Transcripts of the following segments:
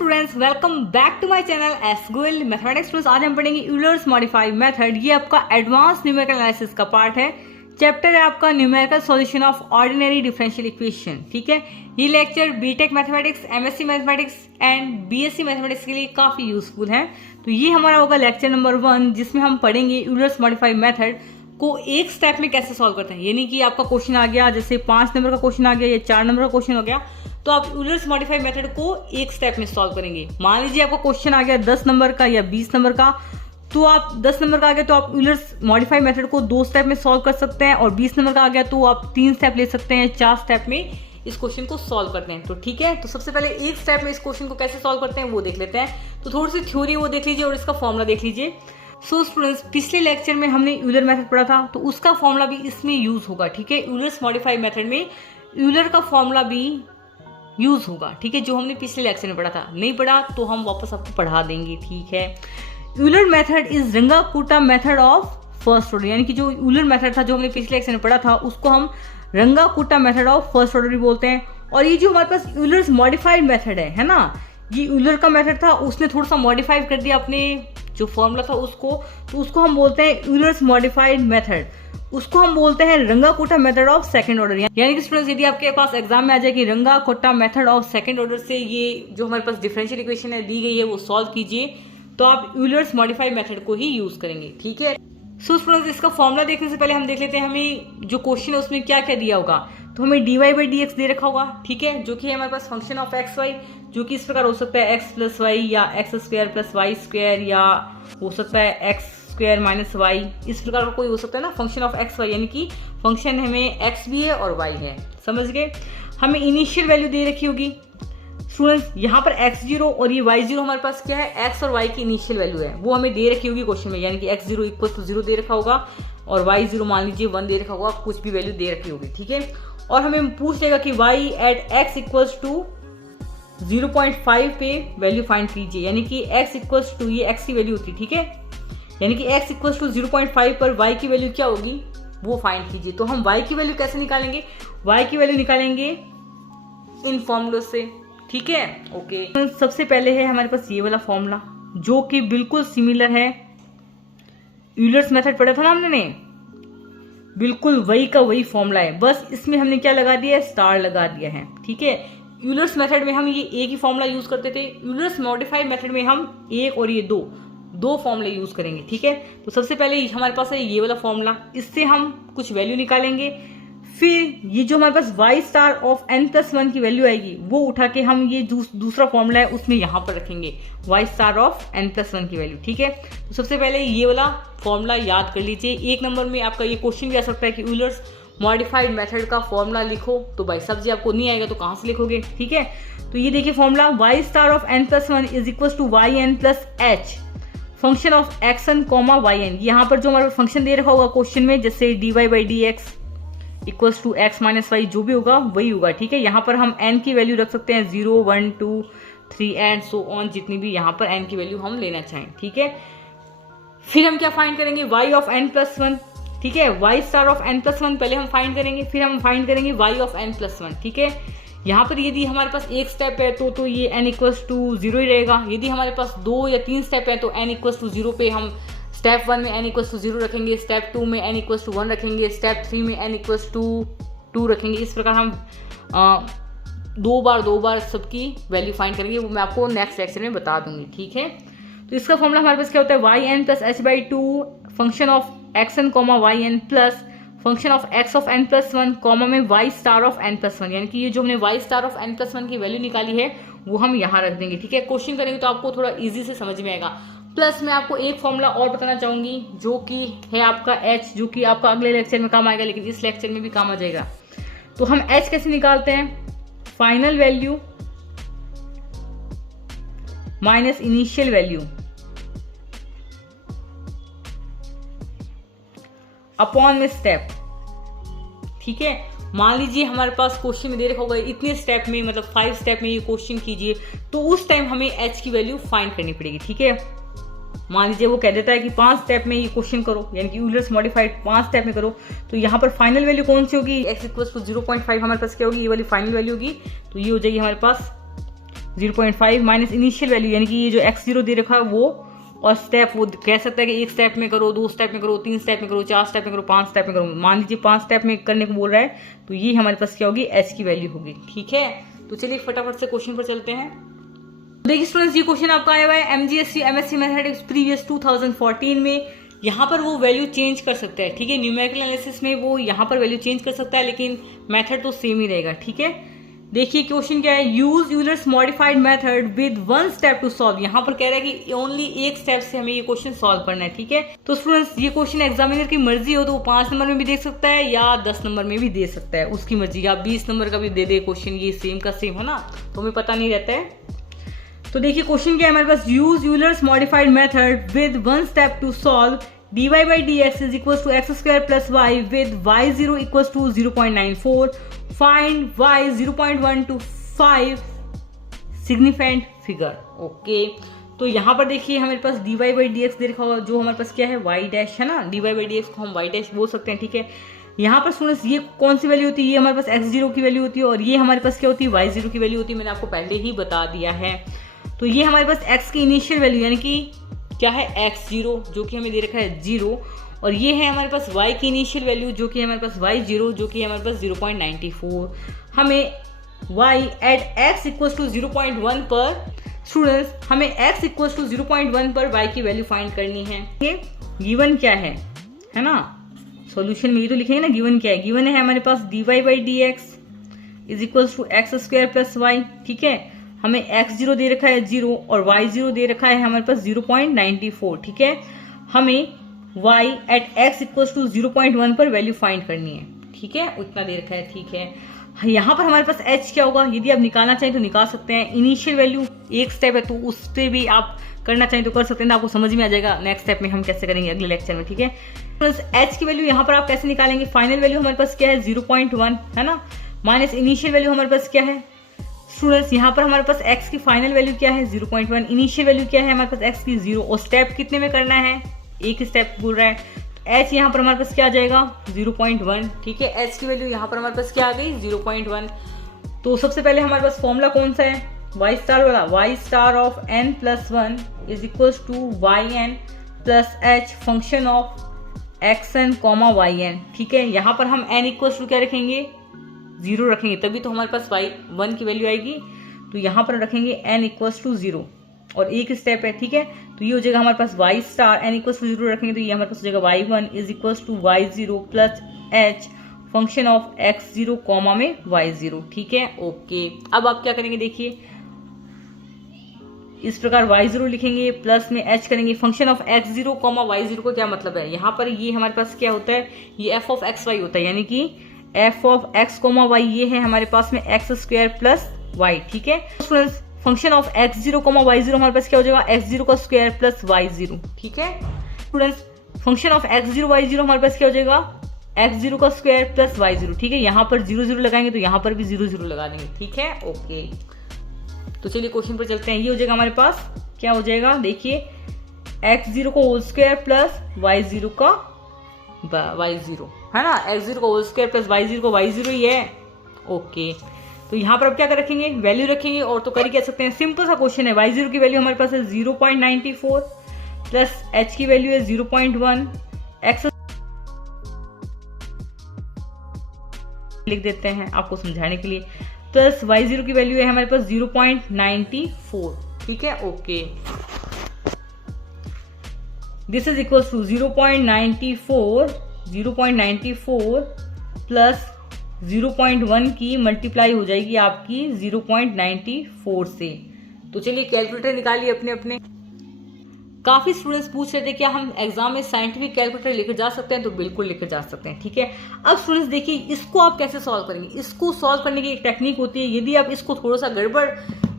Students, welcome back to my channel S Goyal mathematics students. आज हम पढ़ेंगे यूलर्स मॉडिफाइड मेथड। ये आपका एडवांस न्यूमेरिकल एनालिसिस का पार्ट है। चैप्टर है आपका numerical solution of ordinary differential equation. ठीक है, ये lecture BTech mathematics, MSc mathematics and BSc mathematics के लिए काफी यूजफुल है। तो ये हमारा होगा लेक्चर नंबर 1, जिसमें हम पढ़ेंगे यूलर्स मॉडिफाइड मेथड को एक स्टेप में कैसे सॉल्व करते हैं। यानी कि आपका क्वेश्चन आ गया, जैसे 5 नंबर का क्वेश्चन आ गया या 4 नंबर का क्वेश्चन हो गया, तो आप यूलर्स मॉडिफाइड मेथड को एक स्टेप में सॉल्व करेंगे। मान लीजिए आपका क्वेश्चन आ गया 10 नंबर का या 20 नंबर का, तो आप 10 नंबर का आ गया तो आप यूलर्स मॉडिफाइड मेथड को 2 स्टेप में सॉल्व कर सकते हैं, और 20 नंबर का आ गया तो आप 3 स्टेप ले सकते हैं, 4 स्टेप में इस क्वेश्चन को सॉल्व करते हैं। तो ठीक है, तो सबसे पहले एक स्टेप में इस क्वेश्चन को कैसे सॉल्व करते हैं वो देख लेते हैं। तो थोड़ी सी थ्योरी वो देख लीजिए और इसका फॉर्मूला देख लीजिए। सो स्टूडेंट्स, पिछले लेक्चर में हमने यूलर मेथड पढ़ा था, तो उसका फॉर्मूला भी इसमें यूज होगा। ठीक है, यूलर्स मॉडिफाइड मेथड में यूलर का फॉर्मूला भी यूज होगा। ठीक है, जो हमने पिछले लेक्चर में पढ़ा था। नहीं पढ़ा तो हम वापस आपको पढ़ा देंगे। ठीक है, Euler method is Runge Kutta method of first order. यानी कि जो यूलर मेथड था जो हमने पिछले लेक्चर में पढ़ा था, उसको हम रंगाकुटा मेथड ऑफ फर्स्ट ऑर्डर भी बोलते हैं। और ये जो हमारे पास यूलर्स मॉडिफाइड मेथड है ना, ये यूलर का मेथड था, उसने थोड़ा सा मॉडिफाई कर दिया अपने जो फॉर्मूला था उसको, तो उसको हम बोलते हैं यूलर्स मॉडिफाइड मेथड। उसको हम बोलते हैं रंगाकुटा मेथड ऑफ सेकंड ऑर्डर। यानी कि स्टूडेंट्स, यदि आपके पास एग्जाम में आ जाए कि रंगाकुटा मेथड ऑफ सेकंड ऑर्डर से ये जो हमारे पास डिफरेंशियल इक्वेशन है दी गई है वो सॉल्व कीजिए, तो आप यूलर्स मॉडिफाइड मेथड को ही यूज करेंगे। ठीक है, सो स्टूडेंट्स, इसका फॉर्मूला देखने से पहले हम देख लेते हैं हमें जो क्वेश्चन है उसमें क्या क्या दिया होगा। तो हमें dy बाई डी एक्स दे रखा होगा। ठीक है, जो कि है हमारे पास फंक्शन ऑफ एक्स वाई, जो कि इस प्रकार हो सकता है एक्स प्लस वाई या X square plus Y square, या हो सकता है एक्स स्क्वायर माइनस वाई, इस प्रकार का कोई हो सकता है ना फंक्शन ऑफ एक्स वाई। यानी कि फंक्शन हमें एक्स भी है और वाई है, समझ गए। हमें इनिशियल वैल्यू दे रखी होगी स्टूडेंट्स, यहाँ पर x0 और ये y0 हमारे पास क्या है, x और y की इनिशियल वैल्यू है, वो हमें दे रखी होगी क्वेश्चन में। यानी कि x0 इक्वल टू 0 दे रखा होगा और y0 मान लीजिए 1 दे रखा होगा, कुछ भी वैल्यू दे रखी होगी। ठीक है, और हमें पूछ लेगा कि y at x equals to 0.5 पे वैल्यू फाइंड कीजिए। यानी कि x इक्वल्स टू, ये x की वैल्यू होती है। ठीक है, यानी कि x इक्वल्स टू 0.5 पर y की वैल्यू क्या होगी वो फाइंड कीजिए। तो हम y की वैल्यू कैसे निकालेंगे, y की वैल्यू निकालेंगे इन फॉर्मूलों से। ठीक है, ओके। तो सबसे पहले है हमारे पास ये वाला फॉर्मूला, जो कि बिल्कुल सिमिलर है, यूलर्स मेथड पढ़ा था ना हमने, बिल्कुल वही का वही फॉर्मूला है, बस इसमें हमने क्या लगा दिया है, स्टार लगा दिया है। ठीक है, यूलर्स मेथड में हम ये एक ही फॉर्मूला यूज करते थे, यूलर्स मॉडिफाइड मेथड में हम एक और ये दो फॉर्मूले यूज करेंगे। ठीक है, तो सबसे पहले हमारे पास है ये वाला फॉर्मूला, इससे हम कुछ वैल्यू निकालेंगे। फिर ये जो हमारे पास y स्टार ऑफ n+1 की वैल्यू आएगी, वो उठा के हम ये दूसरा फॉर्मूला है उसमें यहाँ पर रखेंगे y स्टार ऑफ n+1 की वैल्यू। ठीक है, तो सबसे पहले ये वाला फॉर्मूला याद कर लीजिए। एक नंबर में आपका ये क्वेश्चन भी आ सकता है कि यूलर्स मॉडिफाइड मेथड का फॉर्मूला लिखो, तो भाई सब्जी आपको नहीं आएगा तो कहाँ से लिखोगे। ठीक है, तो ये देखिए formula y star of n+1 is equal to yn plus h function of xn comma yn। यहाँ पर जो हमारा फंक्शन दे रखा होगा क्वेश्चन में, जैसे dy by D X equals to x minus Y, जो भी होगा वही होगा। ठीक है, यहाँ पर हम n की वैल्यू रख सकते हैं 0, 1, 2, 3 एंड सो ऑन, जितनी भी यहाँ पर n की वैल्यू हम लेना चाहें। ठीक है, फिर हम क्या फाइंड करेंगे, y ऑफ n+1। ठीक है, y स्टार ऑफ n+1 पहले हम फाइंड करेंगे, फिर हम फाइंड करेंगे y ऑफ n+1। ठीक है, यहाँ पर यदि हमारे पास एक स्टेप है तो ये n इक्वल्स टू 0 ही रहेगा। यदि हमारे पास 2 या 3 स्टेप है तो n इक्वल्स टू 0 पे हम स्टेप 1 में n इक्वल्स टू 0 रखेंगे, स्टेप 2 में n इक्वल्स टू 1 रखेंगे, स्टेप 3 में n इक्वल्स टू 2 रखेंगे। इस प्रकार हम दो बार सबकी वैल्यू फाइंड करेंगे, वो मैं आपको नेक्स्ट लेक्चर में बता दूंगी। ठीक है, तो इसका फॉर्मूला हमारे पास क्या होता है, yn plus h by 2 function of xn comma yn plus function of x of n+1 comma में y स्टार ऑफ n+1। यानी कि ये जो हमने y स्टार ऑफ n+1 की वैल्यू निकाली है वो हम यहाँ रख देंगे। ठीक है, क्वेश्चन करेंगे तो आपको थोड़ा इजी से समझ में आएगा। प्लस मैं आपको एक फॉर्मूला और बताना चाहूंगी, जो कि है आपका h, जो कि आपका अगले लेक्चर में काम आएगा, लेकिन इस लेक्चर में भी काम आ जाएगा। तो हम h कैसे निकालते हैं, final value minus initial value upon में स्टेप। ठीक है, मान लीजिए हमारे पास क्वेश्चन में दे रखा होगा इतने स्टेप में, मतलब 5 स्टेप में ये क्वेश्चन कीजिए, तो उस टाइम हमें h की वैल्यू फाइंड करनी पड़ेगी। ठीक है, मान लीजिए वो कह देता है कि 5 स्टेप में ये क्वेश्चन करो, यानी कि यूलर्स मॉडिफाइड 5 स्टेप में करो, तो यहाँ पर फाइनल वैल्यू कौन सी होगी, x इक्वल्स टू 0.5 हमारे पास क्या होगी, ये वाली फाइनल वैल्यू होगी। तो ये हो जाएगी हमारे पास 0.5 माइनस इनिशियल वैल्यू यानी कि ये जो x0 दे रखा है वो, और स्टेप वो कह सकता है कि 1 स्टेप में करो, 2 स्टेप में करो, 3 स्टेप में करो, 4 स्टेप में करो, 5 स्टेप में करो। मान लीजिए 5 स्टेप में करने को बोल रहा है तो ये हमारे पास क्या होगी, h की वैल्यू होगी। ठीक है, तो चलिए फटाफट से क्वेश्चन पर चलते हैं। देखिए स्टूडेंट्स, ये क्वेश्चन आपका आया हुआ है MGST MSc मैथमेटिक्स प्रीवियस 2014 में। यहाँ पर वो वैल्यू चेंज कर सकता है। ठीक है, न्यूमेरिकल एनालिसिस में वो यहाँ पर वैल्यू चेंज कर सकता है, लेकिन मेथड तो सेम ही रहेगा। ठीक है, देखिए क्वेश्चन क्या है, use Euler's modified method with 1 step to solve. यहाँ पर कह रहा है कि ओनली 1 स्टेप से हमें ये क्वेश्चन सॉल्व करना है। ठीक है, तो स्टूडेंट्स ये क्वेश्चन एग्जामिनर की मर्जी हो तो वो 5 नंबर में भी दे सकता है या 10 नंबर में भी दे सकता है, उसकी मर्जी, या 20 नंबर का भी दे क्वेश्चन, ये सेम का सेम है ना, तो हमें पता नहीं रहता है। तो देखिए क्वेश्चन क्या है हमारे पास, use Euler's modified method with 1 step to solve dy by dx is equals to x square plus y with y0 equals to 0.94. Find y 0.1 to 5 significant figure. Okay, तो यहाँ पर देखिए हमारे पास dy by dx दे रखा होगा, जो हमारे पास क्या है y डैश है ना, dy by dx को हम y डैश बोल सकते हैं। ठीक है, यहाँ पर स्टूडेंट्स ये कौन सी वैल्यू होती है, ये हमारे पास x0 की वैल्यू होती है, और ये हमारे पास क्या होती है, y0 की वैल्यू होती है। मैंने आपको पहले ही बता दिया है। तो ये हमारे पास x की इनिशियल वैल्यू यानी कि क्या है, x0 जो कि हमें दे रखा है 0, और ये है हमारे पास y की इनिशियल वैल्यू जो कि हमारे पास y0 जो कि हमारे पास 0.94। हमें y at x equals to 0.1 पर स्टूडेंट्स हमें x इक्वल्स टू 0.1 पर y की वैल्यू फाइंड करनी है। ये गिवन क्या है ना, सॉल्यूशन में ये तो लिखेंगे ना गिवन क्या है। गिवन है हमारे पास dy by dx is equals to X square plus Y. ठीक है, हमें x0 दे रखा है 0 और y0 दे रखा है हमारे पास 0.94। ठीक है, हमें y at x equals to 0.1 पर वैल्यू फाइंड करनी है। ठीक है, उतना दे रखा है। ठीक है, यहाँ पर हमारे पास h क्या होगा, यदि आप निकालना चाहें तो निकाल सकते हैं। इनिशियल वैल्यू 1 स्टेप है तो उससे भी आप करना चाहें तो कर सकते हैं, आपको समझ में आ जाएगा नेक्स्ट स्टेप में हम कैसे करेंगे अगले लेक्चर में। ठीक है, प्लस h की वैल्यू यहाँ पर आप कैसे निकालेंगे, फाइनल वैल्यू हमारे पास क्या है 0.1 है ना, माइनस इनिशियल वैल्यू हमारे पास क्या है स्टूडेंट्स, यहाँ पर हमारे पास x की फाइनल वैल्यू क्या है 0.1, इनिशियल वैल्यू क्या है हमारे पास x की 0, और स्टेप कितने में करना है, एक स्टेप बोल रहा है। तो h यहाँ पर हमारे पास क्या आ जाएगा 0.1। ठीक है, h की वैल्यू यहाँ पर हमारे पास क्या आ गई 0.1। तो सबसे पहले हमारे पास फॉर्मूला कौन सा है, y स्टार वाला, y star of n plus 1 is equals to yn plus h function of xn comma yn। ठीक है, यहाँ पर हम n इक्वल्स टू क्या रखेंगे 0 रखेंगे, तभी तो हमारे पास y1 की वैल्यू आएगी। तो यहाँ पर रखेंगे n इक्वल्स टू 0 और एक स्टेप है। ठीक है, तो ये हो जाएगा हमारे पास y star n equals to 0 रखेंगे तो ये हमारे पास हो जाएगा y1 is equals to y0 plus h function of x0 comma में y0। ठीक है, ओके, अब आप क्या करेंगे, देखिए इस प्रकार y0 लिखेंगे प्लस में h करेंगे, function of x0 comma y0 को क्या मतलब है, यहाँ पर ये हमारे पास क्या होता है, ये f ऑफ xy होता है, यानी कि f of x comma y ये है हमारे पास में x स्क्वायर प्लस y। ठीक है, students function of x0 coma y0 हमारे पास क्या हो जाएगा x0 का स्क्वायर प्लस y0। ठीक है, students function of x0 y0 हमारे पास क्या हो जाएगा x0 का स्क्वायर प्लस y0। ठीक है, यहाँ पर 0 0 लगाएंगे तो यहाँ पर भी 0 0 लगा देंगे। ठीक है, ओके, तो चलिए क्वेश्चन पर चलते हैं। ये हो जाएगा हमारे पास क्या हो जाएगा, देखिए x0 को होल स्क्वायर प्लस y0 का y0 है ना, x0 को होल स्क्वायर प्लस y0 को y0 ही है। ओके, तो यहाँ पर अब क्या कर रखेंगे, वैल्यू रखेंगे, और तो कर ही कह सकते हैं, सिंपल सा क्वेश्चन है। y0 की वैल्यू हमारे पास है 0.94 प्लस h की वैल्यू है 0.1, x लिख देते हैं आपको समझाने के लिए, प्लस y0 की वैल्यू है हमारे पास 0.94। ठीक है, okay, this is equals to 0.94 plus 0.1 की मल्टीप्लाई हो जाएगी आपकी 0.94 से। तो चलिए कैलकुलेटर निकालिए अपने अपने। काफी स्टूडेंट्स पूछ रहे थे क्या हम एग्जाम में साइंटिफिक कैलकुलेटर लेकर जा सकते हैं, तो बिल्कुल लेकर जा सकते हैं। ठीक है, अब स्टूडेंट्स देखिए इसको आप कैसे सॉल्व करेंगे, इसको सॉल्व करने की एक टेक्निक होती है। यदि आप इसको थोड़ा सा गड़बड़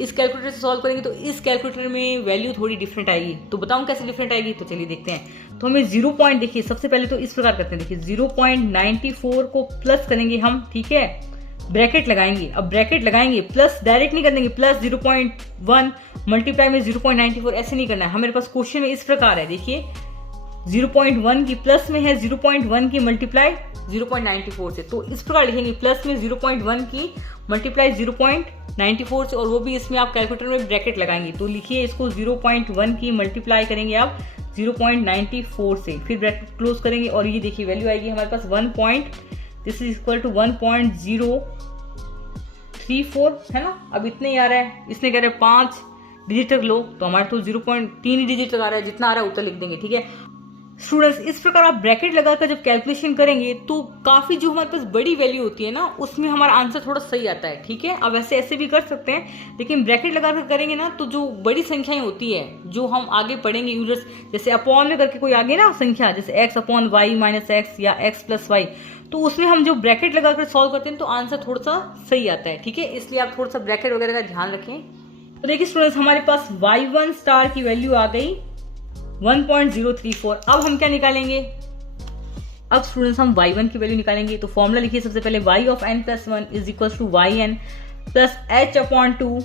इस कैलकुलेटर से सॉल्व करेंगे तो इस कैलकुलेटर में वैल्यू थोड़ी डिफरेंट आएगी। तो बताऊं कैसे डिफरेंट आएगी, तो चलिए देखते हैं। तो हमें 0 पॉइंट, देखिए सबसे पहले तो इस प्रकार करते हैं, देखिए 0.94 को प्लस करेंगे हम। ठीक है, ब्रैकेट लगाएंगे, अब ब्रैकेट लगाएंगे प्लस डायरेक्ट नहीं कर देंगे, प्लस 0.1 मल्टीप्लाई में 0.94 ऐसे नहीं करना है। हमारे पास क्वेश्चन में इस प्रकार है, देखिए 0.1 की प्लस में है 0.1 की मल्टीप्लाई 0.94 से, तो इस प्रकार लिखेंगे, प्लस में 0.1 की मल्टीप्लाई 0.94 से, और वो भी इसमें आप कैलकुलेटर में ब्रैकेट लगाएंगे। तो लिखिए इसको 0.1 की मल्टीप्लाई करेंगे आप 0.94 से, फिर ब्रैकेट क्लोज करेंगे और ये देखिए वैल्यू आएगी हमारे पास 1.34 है ना। अब इतने ही आ रहा है, इसने कह रहे हैं 5 डिजिट तक लो, तो हमारे तो 0.3 डिजिट तक आ रहा है, जितना आ रहा है उतना लिख देंगे, ठीक है। स्टूडेंट्स, इस प्रकार आप ब्रैकेट लगाकर जब कैलकुलेशन करेंगे तो काफी जो हमारे पास बड़ी वैल्यू होती है ना, उसमें हमारा आंसर थोड़ा सही आता है, ठीक है। अब ऐसे भी कर सकते हैं, लेकिन ब्रैकेट लगाकर करेंगे ना तो जो बड़ी संख्याएं होती है जो हम आगे पढ़ेंगे यूजर्स, जैसे अपॉन में करके कोई आगे ना संख्या, जैसे x/y - x या x+y, तो उसमें हम जो ब्रैकेट लगाकर सॉल्व करते हैं तो आंसर थोड़ा सा सही आता है, ठीक है। इसलिए आप थोड़ा सा ब्रैकेट वगैरह का ध्यान रखें। तो देखिए स्टूडेंट्स, हमारे पास y1 स्टार की वैल्यू आ गई 1.034। अब हम क्या निकालेंगे? अब स्टूडेंट्स हम y1 की वैल्यू निकालेंगे। तो फॉर्मूला लिखिए सबसे पहले, y of n + 1 is equal to yn plus h/2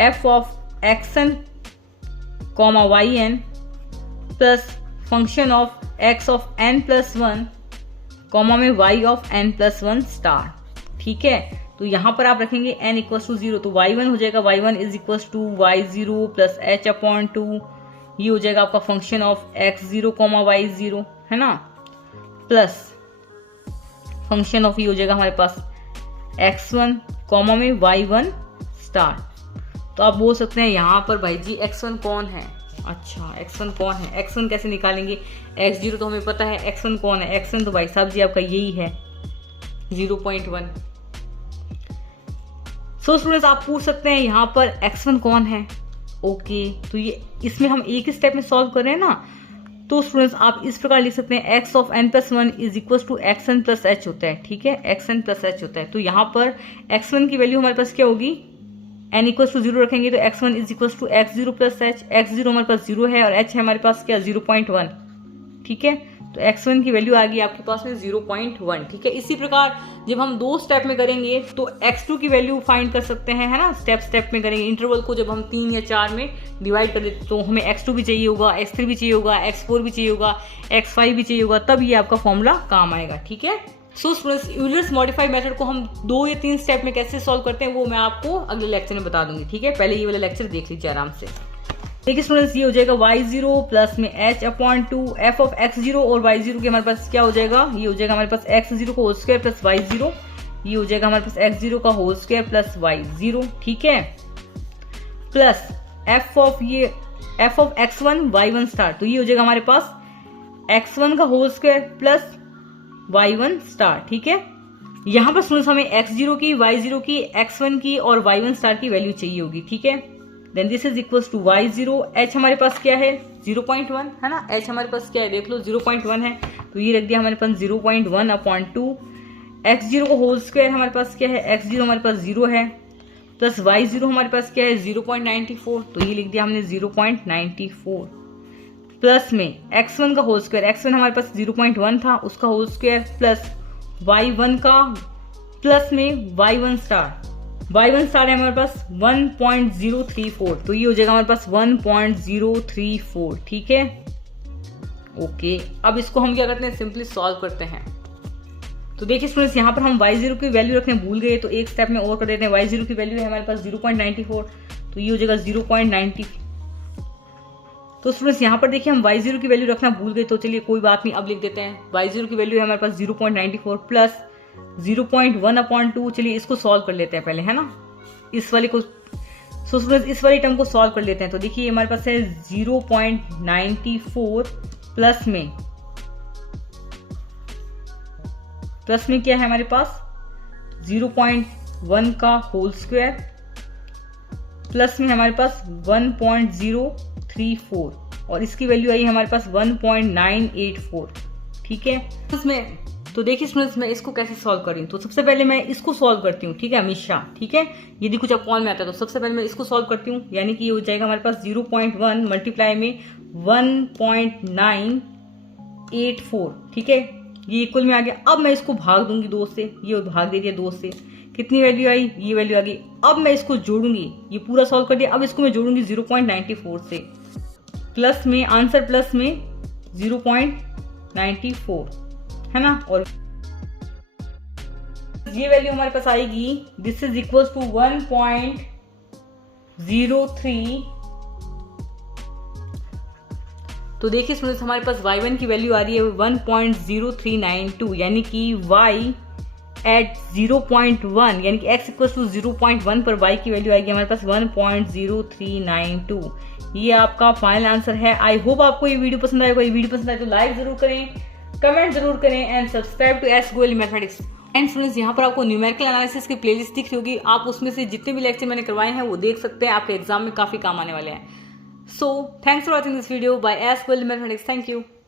f of xn comma yn plus function of x of n + 1 comma में y of n + 1 स्टार, ठीक है। तो यहाँ पर आप रखेंगे n = 0, तो y1 हो जाएगा y1 is equal to y0 plus h/2, ये हो जाएगा आपका फंक्शन ऑफ x0 y0 है ना, प्लस फंक्शन ऑफ ये हो जाएगा हमारे पास x1 कॉमा में y1 स्टार। तो आप बोल सकते हैं यहाँ पर भाई जी x1 कौन है? अच्छा, x1 कौन है? x1 कैसे निकालेंगे? x0 तो हमें पता है, x1 कौन है? x1 तो भाई साहब जी आपका यही है 0.1। सो स्टूडेंट्स, आप पूछ सकते हैं यहाँ पर x1 कौन है? ओके, तो ये इसमें हम एक ही स्टेप में सॉल्व कर रहे हैं ना, तो स्टूडेंट्स आप इस प्रकार लिख सकते हैं x of n + 1 is equal to xn + h होता है, ठीक है, xn + h होता है। तो यहाँ पर x1 की वैल्यू हमारे पास क्या होगी? n = 0 रखेंगे तो x1 is equal to x0 + h, x0 हमारे पास 0 है और h है हमारे पास क्या? 0.1, ठीक है। तो x1 की वैल्यू आ गई आपके पास में 0.1, ठीक है। इसी प्रकार जब हम 2 स्टेप में करेंगे तो x2 की वैल्यू फाइंड कर सकते हैं, है ना, स्टेप में करेंगे। इंटरवल को जब हम 3 या 4 में डिवाइड कर देते तो हमें x2 भी चाहिए होगा, x3 भी चाहिए होगा, x4 भी चाहिए होगा, x5 भी चाहिए होगा, तब ये आपका फॉर्मूला काम आएगा, ठीक है। So students, Euler's modified method को हम 2 या 3 स्टेप में कैसे सॉल्व करते हैं वो मैं आपको अगले लेक्चर में बता दूंगी, ठीक है। पहले ये वाला लेक्चर देख लीजिए आराम से। देखिए स्टूडेंट्स, ये हो जाएगा y0 प्लस में h/2 f of x0 और y0 के हमारे पास क्या हो जाएगा? ये हो जाएगा हमारे पास x0 का होल स्क्वायर प्लस y0, ये हो जाएगा हमारे पास x0 का होल स्क्वायर प्लस y0, ठीक है, plus f of x1 y1 star, तो ये हो जाएगा हमारे पास x1 का whole square plus y1 star, ठीक है। यहाँ पर स्टूडेंट्स हमें x0 की, y0 की, x1 की और y1 स्टार की वैल्यू चाहिए होगी, ठीक है। Then this is equal to y0, h हमारे पास क्या है? 0.1 है ना, h हमारे पास क्या है देख लो, 0.1 है, तो ये रख दिया हमारे पास 0.1/2। x0 का होल स्क्वायर हमारे पास क्या है? x0 हमारे पास 0 है, प्लस y0 हमारे पास क्या है? 0.94, तो ये लिख दिया हमने 0.94, प्लस में x1 का होल स्क्वायर, x1 हमारे पास 0.1 था, उसका होल स्क्वायर प्लस y1 का प्लस में y1 स्टार, y1 स्टार है हमारे पास 1.034, तो ये हो जाएगा हमारे पास 1.034, ठीक है। ओके, अब इसको हम क्या करते हैं? सिंपली सॉल्व करते हैं। तो देखिए स्टूडेंट्स, यहाँ पर हम y0 की वैल्यू रखने भूल गए, तो एक स्टेप में और कर देते हैं। y0 की वैल्यू है हमारे पास 0.94, तो ये हो जाएगा 0.90। तो स्टूडेंट्स यहाँ पर देखिए हम y0 की वैल्यू रखना भूल गए, तो चलिए कोई बात नहीं, अब लिख देते हैं। y0 की वैल्यू है हमारे पास 0.94 प्लस 0.1/2, चलिए इसको सॉल्व कर लेते हैं पहले, है ना, इस वाले को। सो स्टूडेंट्स, इस वाली टर्म को सॉल्व कर लेते हैं। तो देखिए हमारे पास है 0.94 प्लस में क्या है हमारे पास? 0.1 का होल स्क्वायर प्लस में हमारे पास 1.034 और इसकी वैल्यू आई हमारे पास 1.984, ठीक है। इसमें तो देखिए स्टूडेंट्स, मैं इसको कैसे सॉल्व कर रही हूँ। तो सबसे पहले मैं इसको सॉल्व करती हूँ, ठीक है, हमेशा, ठीक है। यदि कुछ अपॉन में आता है तो सबसे पहले मैं इसको सॉल्व करती हूँ, यानी कि ये हो जाएगा हमारे पास 0.1 मल्टीप्लाई में 1.984, ठीक है, ये इक्वल में आ गया। अब मैं इसको भाग दूंगी 2 से, ये भाग दे दिया 2 से, कितनी वैल्यू आई? ये वैल्यू आ गई। अब मैं इसको जोड़ूंगी, ये पूरा सॉल्व कर दिया, अब इसको मैं जोड़ूंगी 0.94 से, प्लस में आंसर प्लस में 0.94 है ना, और ये वैल्यू हमारे पास आएगी, दिस इज इक्वल टू 1.03। तो देखिए स्टूडेंट्स, हमारे पास y1 की वैल्यू आ रही है 1.0392, यानी कि y एट 0.1 यानी कि x इक्वल टू 0.1 पर y की वैल्यू आएगी हमारे पास 1.0392। ये आपका फाइनल आंसर है। आई होप आपको ये वीडियो पसंद आएगा। ये वीडियो पसंद आए तो लाइक जरूर करें, कमेंट जरूर करें and subscribe to S Goyal mathematics. And students, यहाँ पर आपको न्यूमेरिकल एनालिसिस की प्लेलिस्ट दिख रही होगी, आप उसमें से जितने भी लेक्चर मैंने करवाए हैं वो देख सकते हैं, आपके एग्जाम में काफी काम आने वाले हैं। So thanks for watching this video by S Goyal mathematics. Thank you.